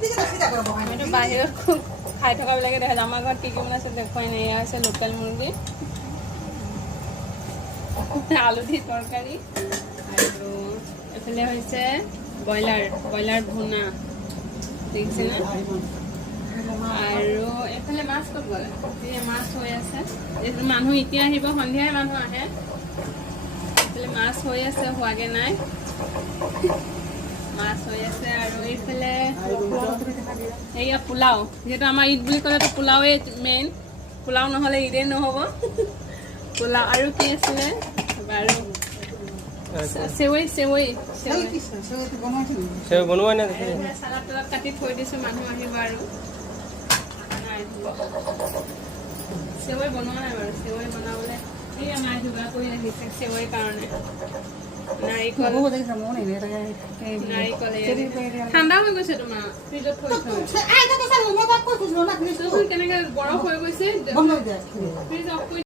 আমিতো বাহিৰত খাই থকাবিলাকে দেখা যায়। আমাৰ ঘৰত কি কি বনাইছে দেখুৱাই নাই। এয়া হৈছে লোকেল মুৰ্গী, আলু দি তৰকাৰী, আৰু এইফালে হৈছে ব্ৰইলাৰ ভুনা দেখিছেনে, আৰু এইফালে মাছ ক'ত গ'লে, মাছ হৈ আছে। মানুহ এতিয়া আহিব, সন্ধিয়াই মানুহ আহে। এইফালে মাছ হৈ আছে, হোৱাগে নাই, মাছ হৈ আছে। আৰু এইফালে এয়া পোলাও, যিহেতু আমাৰ ঈদ বুলি ক'লেতো পোলাওৱে মেইন, পোলাও নহ'লে ঈদে নহ'ব। পোলাও আৰু কি আছিলে বাৰু, চেৱৈ বনোৱা নাই। চালাদ তালাদ কাটি থৈ দিছোঁ, মানুহ আহিব আৰু চেৱৈ বনোৱা নাই বাৰু। চেৱৈ বনাবলৈ এই আমাৰ যোগাৰ কৰি ৰাখিছে চেৱৈৰ কাৰণে। নাৰিকল ঠাণ্ডা হৈ গৈছে, তোমাৰ ফ্ৰিজত থৈ কেনেকে বৰফ হৈ গৈছে।